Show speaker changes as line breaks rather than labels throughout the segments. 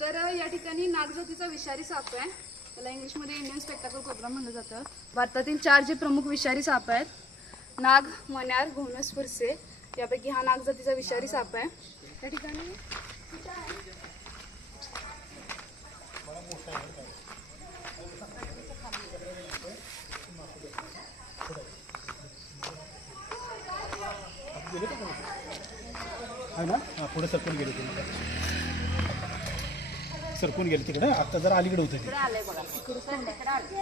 तर या ठिकाणी नागजातीचा विषारी साप आहे. त्याला इंग्लिशमध्ये इंडियन स्पेक्टाकल कोबरा म्हणलं जातं. भारतातील चार जे प्रमुख विषारी साप आहेत नाग मन्यार घोणस फुरसे यापैकी हा नागजातीचा विषारी साप आहे. त्या ठिकाणी
आहे ना? हा पुढे सरकून गेले ते. सरकून गेले तिकडे. आता जरा अलीकडे होते ते.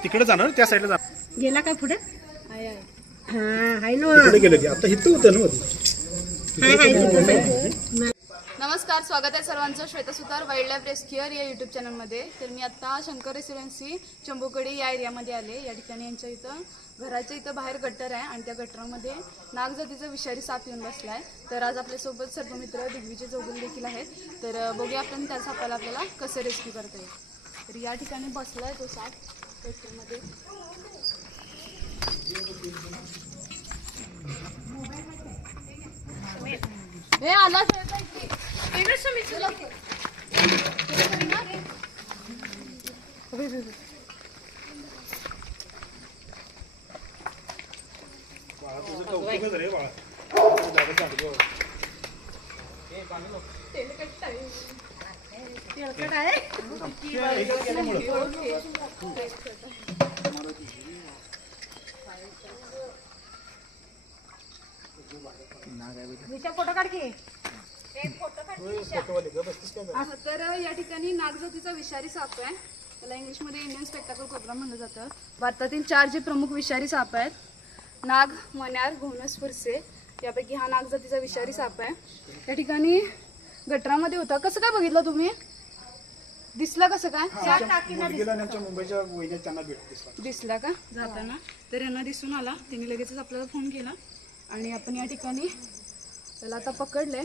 तिकडे जाणार? त्या साईडला जाणार.
गेला काय पुढे. हा हाय ना
तिकडे गेले ते. आता इथं होतं ना मध्ये.
नमस्कार स्वागत आहे सर्वांचं श्वेतसुतार वाईल्ड लाईफ रेस्क्युअर या यूट्यूब चॅनलमध्ये तर मी आत्ता शंकर रेसिडेन्सी चंबुकडी या एरियामध्ये आले. या ठिकाणी यांच्या इथं घराच्या इथं बाहेर गट्टर आहे आणि त्या गटरामध्ये नागजातीचा विषारी साप येऊन बसला आहे तर आज आपल्यासोबत सर्व मित्र दिग्विजय चौगुले देखील आहेत. तर बघूया आपण त्या सापाला आपल्याला कसं रेस्क्यू करता येईल. तर या ठिकाणी बसला आहे तो साप. गटरमध्ये. हे आला
सर
फोटो काढ की
फोटोवाले गं, बसतीस काय जरा?
तर या ठिकाणी नागजातीचा विषारी साप आहे. त्याला इंग्लिशमध्ये इंडियन स्पेक्टाकल कोबरा म्हणलं जातं. भारतातील चार जे प्रमुख विषारी साप आहेत नाग मण्यार घोणस फुरसे यापैकी हा नागजातीचा विषारी साप आहे. त्या ठिकाणी गटरामध्ये होता. कसं काय बघितलं तुम्ही? दिसला कसं काय?
दिसला.
दिसला. का? जाताना. तर यांना दिसून आला. त्यांनी लगेचच आपल्याला फोन केला. आणि आपण या ठिकाणी त्याला आता पकडले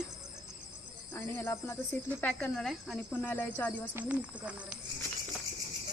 आणि ह्याला आपण आता सेफली पॅक करणार आहे आणि पुन्हा याला याच्या आदिवासामध्ये मुक्त करणार आहे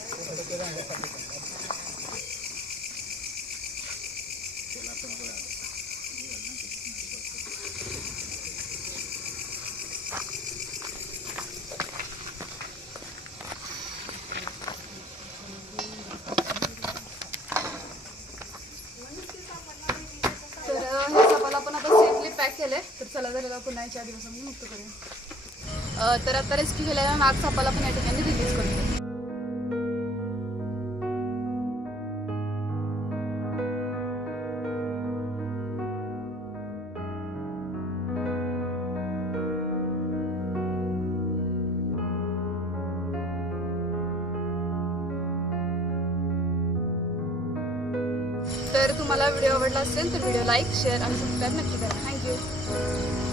तर अ, ह्या सापाला आपण आता सेफली पॅक केले तर चला जर पुन्हा याच्या आदिवासामध्ये मुक्त करूया तर आता रेस्क्यू केलेला नाग सापाला पण या ठिकाणी रिलीज करतो तर तुम्हाला व्हिडिओ आवडला असेल तर व्हिडिओ लाईक शेअर आणि सबस्क्राईब नक्की करा. Thank you